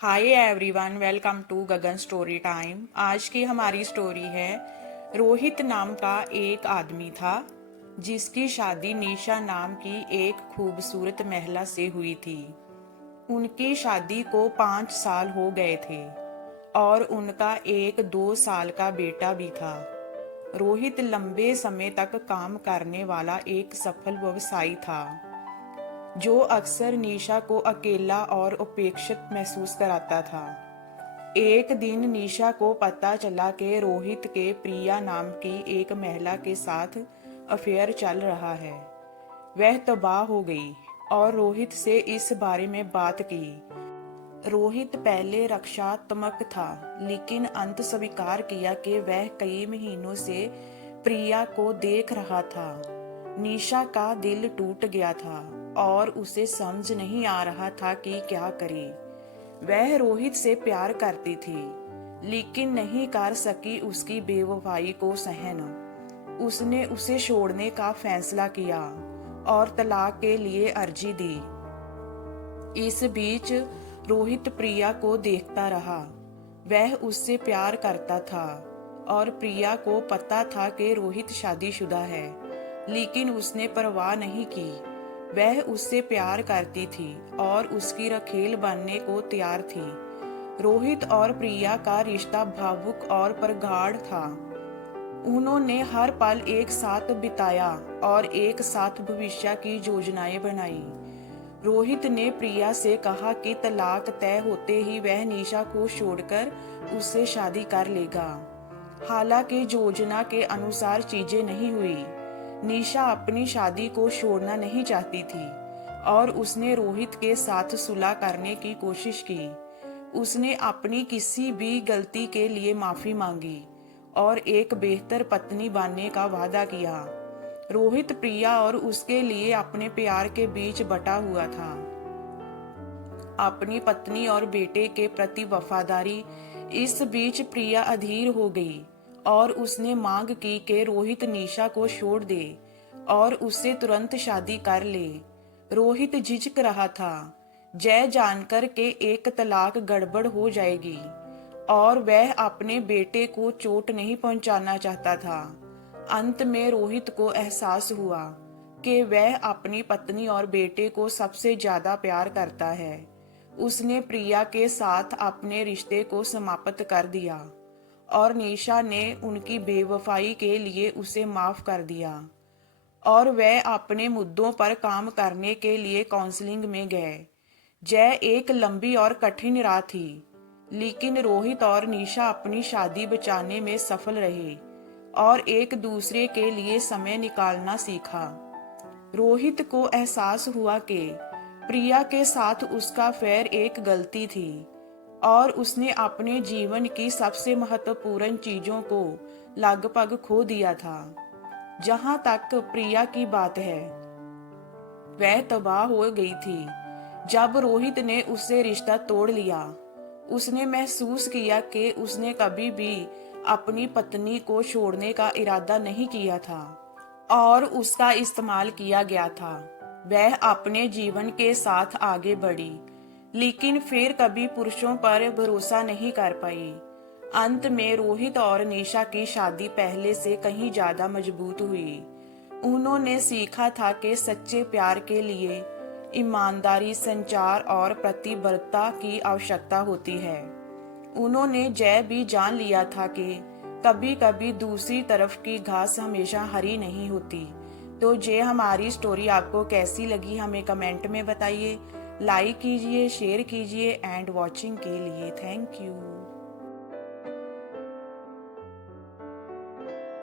Hi everyone, welcome to Gagan story time. आज की हमारी स्टोरी है। रोहित नाम का एक आदमी था जिसकी शादी निशा नाम की एक खूबसूरत महिला से हुई थी। उनकी शादी को 5 साल हो गए थे और उनका एक 2 साल का बेटा भी था। रोहित लंबे समय तक काम करने वाला एक सफल व्यवसायी था जो अक्सर निशा को अकेला और उपेक्षित महसूस कराता था। एक दिन निशा को पता चला कि रोहित के प्रिया नाम की एक महिला के साथ अफेयर चल रहा है। वह तबाह हो गई और रोहित से इस बारे में बात की। रोहित पहले रक्षात्मक था, लेकिन अंत स्वीकार किया कि वह कई महीनों से प्रिया को देख रहा था। निशा का दिल टूट गया था और उसे समझ नहीं आ रहा था कि क्या करे। वह रोहित से प्यार करती थी, लेकिन नहीं कर सकी उसकी बेवफाई को सहन। उसने उसे छोड़ने का फैसला किया और तलाक के लिए अर्जी दी। इस बीच रोहित प्रिया को देखता रहा। वह उससे प्यार करता था और प्रिया को पता था कि रोहित शादीशुदा है, लेकिन उसने परवाह नहीं की। वह उससे प्यार करती थी और उसकी रखेल बनने को तैयार थी। रोहित और प्रिया का रिश्ता भावुक और प्रगाढ़ था। उन्होंने हर पल एक साथ बिताया और एक साथ भविष्य की योजनाएं बनाई। रोहित ने प्रिया से कहा कि तलाक तय होते ही वह निशा को छोड़कर उससे शादी कर लेगा। हालांकि योजना के अनुसार चीजें नहीं हुई। निशा अपनी शादी को छोड़ना नहीं चाहती थी और उसने रोहित के साथ सुलह करने की कोशिश की। उसने अपनी किसी भी गलती के लिए माफी मांगी और एक बेहतर पत्नी बनने का वादा किया। रोहित प्रिया और उसके लिए अपने प्यार के बीच बटा हुआ था। अपनी पत्नी और बेटे के प्रति वफादारी। इस बीच प्रिया अधीर हो गई और उसने मांग की कि रोहित निशा को छोड़ दे और उससे तुरंत शादी कर ले। रोहित झिझक रहा था, जय जानकर के एक तलाक गड़बड़ हो जाएगी और वह अपने बेटे को चोट नहीं पहुंचाना चाहता था। अंत में रोहित को एहसास हुआ कि वह अपनी पत्नी और बेटे को सबसे ज्यादा प्यार करता है। उसने प्रिया के साथ अपने रिश्ते को समाप्त कर दिया और निशा ने उनकी बेवफाई के लिए उसे माफ कर दिया और वह अपने मुद्दों पर काम करने के लिए काउंसलिंग में गए। यह एक लंबी और कठिन राह थी, लेकिन रोहित और निशा अपनी शादी बचाने में सफल रहे और एक दूसरे के लिए समय निकालना सीखा। रोहित को एहसास हुआ कि प्रिया के साथ उसका अफेयर एक गलती थी और उसने अपने जीवन की सबसे महत्वपूर्ण चीजों को लगभग खो दिया था। जहां तक प्रिया की बात है, वह तबाह हो गई थी जब रोहित ने उससे रिश्ता तोड़ लिया। उसने महसूस किया कि उसने कभी भी अपनी पत्नी को छोड़ने का इरादा नहीं किया था और उसका इस्तेमाल किया गया था। वह अपने जीवन के साथ आगे बढ़ी, लेकिन फिर कभी पुरुषों पर भरोसा नहीं कर पाई। अंत में रोहित और निशा की शादी पहले से कहीं ज्यादा मजबूत हुई। उन्होंने सीखा था कि सच्चे प्यार के लिए ईमानदारी, संचार और प्रतिबद्धता की आवश्यकता होती है। उन्होंने यह भी जान लिया था कि कभी कभी दूसरी तरफ की घास हमेशा हरी नहीं होती। तो ये हमारी स्टोरी आपको कैसी लगी हमें कमेंट में बताइए। लाइक कीजिए, शेयर कीजिए एंड वॉचिंग के लिए थैंक यू।